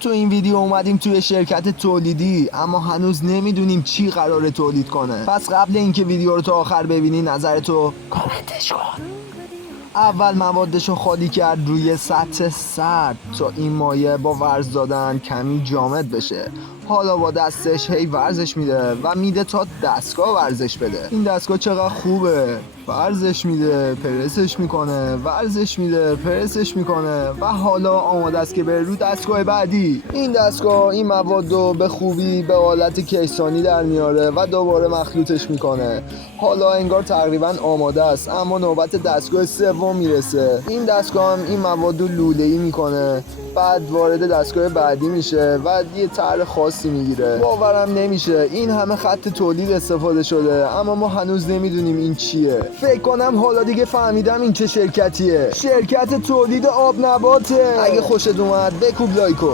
تو این ویدیو اومدیم توی شرکت تولیدی، اما هنوز نمیدونیم چی قراره تولید کنه. پس قبل اینکه ویدیو رو تا آخر ببینی نظرتو کامنتش کن. اول موادشو خالی کرد روی سطح سرد تا این مایع با ورز دادن کمی جامد بشه. حالا با دستش هی ورزش میده و میده تا دستگاه ورزش بده. این دستگاه چقدر خوبه، ورزش میده، پرسش میکنه، ورزش میده، پرسش میکنه و حالا آماده است که بره رو دستگاه بعدی. این دستگاه این مواد رو به خوبی به حالت کیسانی در میاره و دوباره مخلوطش میکنه. حالا انگار تقریبا آماده است، اما نوبت دستگاه سوم میرسه. این دستگاه هم این مواد رو لوله‌ای میکنه، بعد وارد دستگاه بعدی میشه و یه طرح خاصی میگیره. باورم نمیشه این همه خط تولید استفاده شده، اما ما هنوز نمیدونیم این چیه. فکر کنم حالا دیگه فهمیدم این چه شرکتیه. شرکت تولید آب نباته. اگه خوشت اومد بکوب لایکو.